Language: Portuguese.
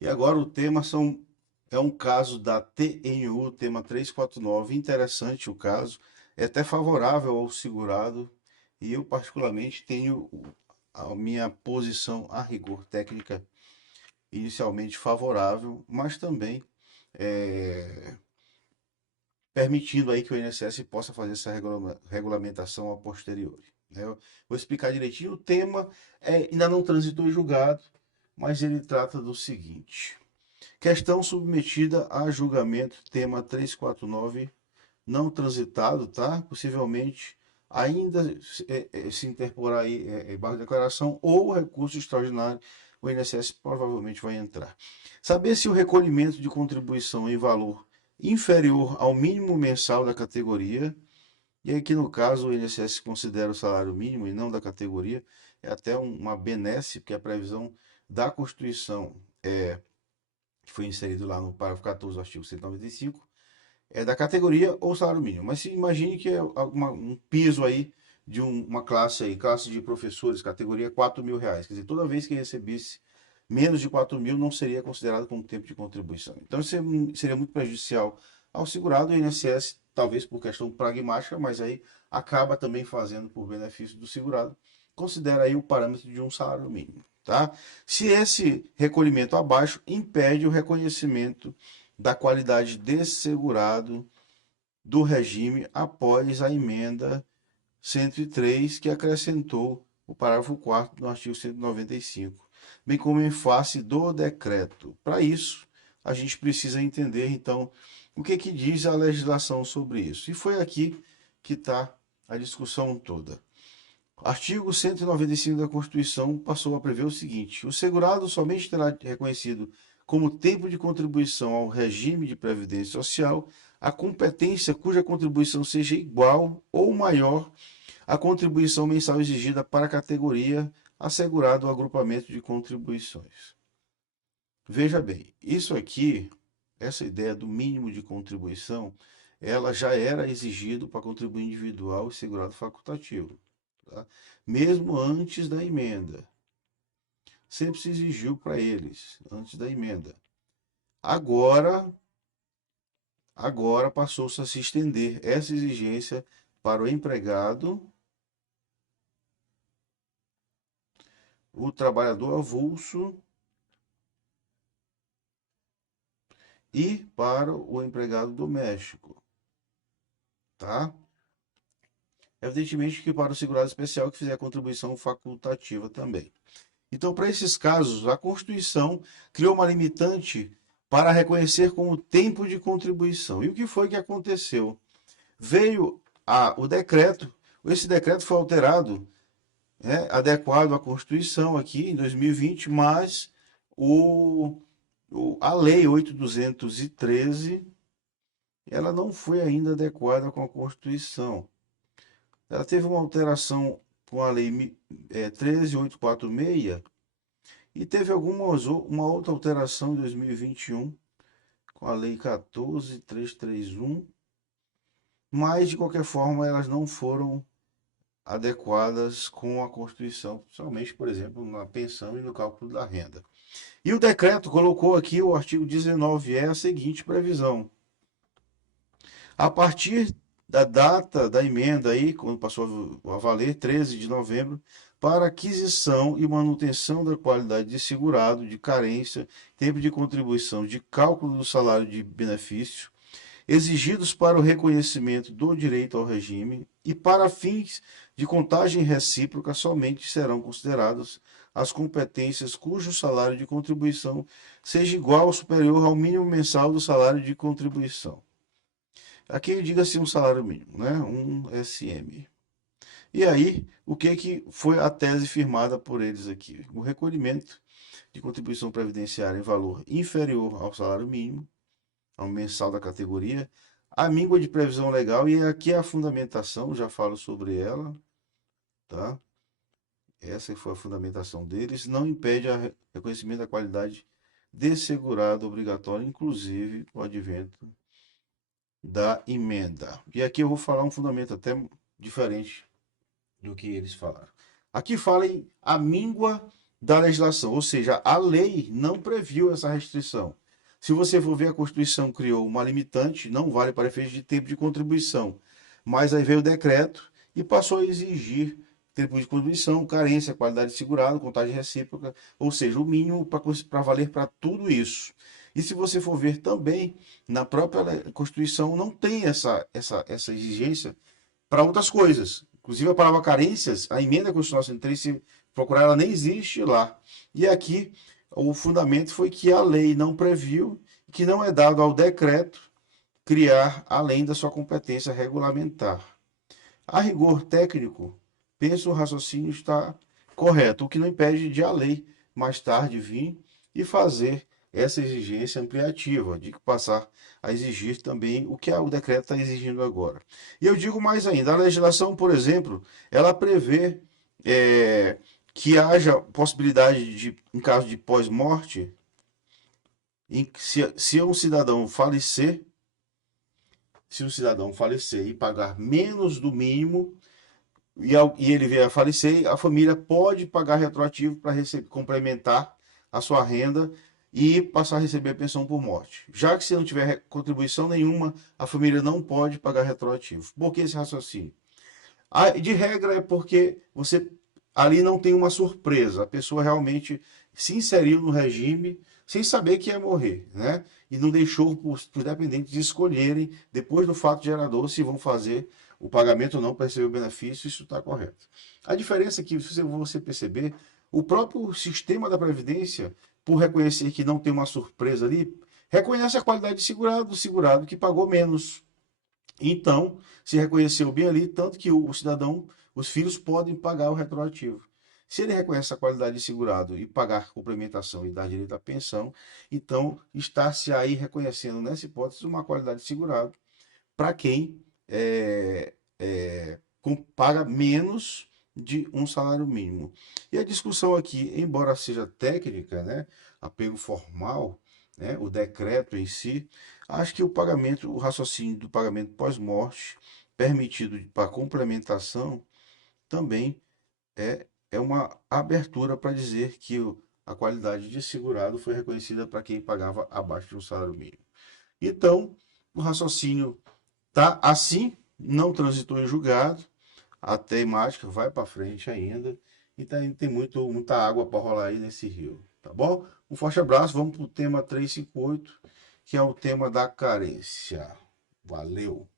E agora o tema é um caso da TNU, tema 349. Interessante o caso, é até favorável ao segurado e eu particularmente tenho a minha posição a rigor técnica inicialmente favorável, mas também é, permitindo aí que o INSS possa fazer essa regulamentação a posteriori, né? Eu vou explicar direitinho. O tema ainda não transitou em julgado, mas ele trata do seguinte. Questão submetida a julgamento, tema 349, não transitado, tá? Possivelmente ainda se interporá aí barra de declaração ou recurso extraordinário, o INSS provavelmente vai entrar. Saber se o recolhimento de contribuição em valor inferior ao mínimo mensal da categoria, e aqui no caso o INSS considera o salário mínimo e não da categoria, é até uma benesse, porque a previsão da Constituição que foi inserido lá no parágrafo 14 do artigo 195, é da categoria ou salário mínimo. Mas se imagine que é um piso aí de uma classe aí, classe de professores, categoria R$ 4.000. Quer dizer, toda vez que recebesse menos de 4.000 não seria considerado como tempo de contribuição. Então isso seria muito prejudicial ao segurado. O INSS, talvez por questão pragmática, mas aí acaba também fazendo por benefício do segurado, considera aí o parâmetro de um salário mínimo. Tá? Se esse recolhimento abaixo impede o reconhecimento da qualidade de segurado do regime após a emenda 103, que acrescentou o parágrafo 4º do artigo 195, bem como em face do decreto. Para isso, a gente precisa entender, então, o que diz a legislação sobre isso. E foi aqui que está a discussão toda. Artigo 195 da Constituição passou a prever o seguinte: o segurado somente terá reconhecido como tempo de contribuição ao regime de previdência social a competência cuja contribuição seja igual ou maior à contribuição mensal exigida para a categoria assegurada ao agrupamento de contribuições. Veja bem, isso aqui, essa ideia do mínimo de contribuição, ela já era exigido para contribuinte individual e segurado facultativo, tá? Mesmo antes da emenda. Sempre se exigiu para eles, antes da emenda. Agora, agora passou-se a se estender essa exigência para o empregado, o trabalhador avulso e para o empregado doméstico, tá? Evidentemente que para o segurado especial que fizer a contribuição facultativa também. Então, para esses casos, a Constituição criou uma limitante para reconhecer como tempo de contribuição. E o que foi que aconteceu? Veio o decreto, esse decreto foi alterado, adequado à Constituição aqui em 2020, mas o, a Lei 8.213 ela não foi ainda adequada com a Constituição. Ela teve uma alteração com a Lei 13.846 e teve uma outra alteração em 2021 com a Lei 14.331, mas de qualquer forma elas não foram adequadas com a Constituição, principalmente, por exemplo, na pensão e no cálculo da renda. E o decreto colocou aqui o artigo 19, é a seguinte previsão: a partir da data da emenda aí, quando passou a valer, 13 de novembro, para aquisição e manutenção da qualidade de segurado, de carência, tempo de contribuição, de cálculo do salário de benefício, exigidos para o reconhecimento do direito ao regime e para fins de contagem recíproca, somente serão consideradas as competências cujo salário de contribuição seja igual ou superior ao mínimo mensal do salário de contribuição. Aqui diga-se um salário mínimo, né? Um SM. E aí, o que foi a tese firmada por eles aqui? O recolhimento de contribuição previdenciária em valor inferior ao salário mínimo, ao mensal da categoria, a míngua de previsão legal, e aqui a fundamentação, já falo sobre ela, tá? Essa foi a fundamentação deles, não impede o reconhecimento da qualidade de segurado obrigatório, inclusive com o advento da emenda. E aqui eu vou falar um fundamento até diferente do que eles falaram. Aqui fala em a míngua da legislação, ou seja, a lei não previu essa restrição. Se você for ver, a Constituição criou uma limitante, não vale para efeitos de tempo de contribuição, mas aí veio o decreto e passou a exigir tempo de contribuição, carência, qualidade de segurado, contagem recíproca, ou seja, o mínimo para valer para tudo isso. E se você for ver também, na própria Constituição não tem essa exigência para outras coisas. Inclusive a palavra carências, a emenda constitucional 103, se procurar, ela nem existe lá. E aqui o fundamento foi que a lei não previu, que não é dado ao decreto criar além da sua competência regulamentar. A rigor técnico, penso o raciocínio está correto, o que não impede de a lei mais tarde vir e fazer essa exigência ampliativa, de passar a exigir também o que o decreto está exigindo agora. E eu digo mais ainda, a legislação, por exemplo, ela prevê que haja possibilidade de, em caso de pós-morte, se um cidadão falecer, se um cidadão falecer e pagar menos do mínimo, e ele vier a falecer, a família pode pagar retroativo para complementar a sua renda e passar a receber a pensão por morte. Já que se não tiver contribuição nenhuma, a família não pode pagar retroativo. Por que esse raciocínio? De regra é porque você ali não tem uma surpresa. A pessoa realmente se inseriu no regime sem saber que ia morrer, né? E não deixou os dependentes de escolherem, depois do fato gerador, se vão fazer o pagamento ou não para receber o benefício, isso está correto. A diferença é que, se você perceber, o próprio sistema da Previdência, por reconhecer que não tem uma surpresa ali, reconhece a qualidade de segurado do segurado que pagou menos. Então, se reconheceu bem ali, tanto que o cidadão, os filhos podem pagar o retroativo. Se ele reconhece a qualidade de segurado e pagar complementação e dar direito à pensão, então está-se aí reconhecendo, nessa hipótese, uma qualidade de segurado para quem paga menos de um salário mínimo. E a discussão aqui, embora seja técnica, né, apego formal, né, o decreto em si, acho que o pagamento, o raciocínio do pagamento pós-morte, permitido para complementação, também é uma abertura para dizer que a qualidade de segurado foi reconhecida para quem pagava abaixo de um salário mínimo. Então, o raciocínio está assim, não transitou em julgado, a temática vai para frente ainda, e tem muita água para rolar aí nesse rio, tá bom? Um forte abraço, vamos para o tema 358, que é o tema da carência. Valeu!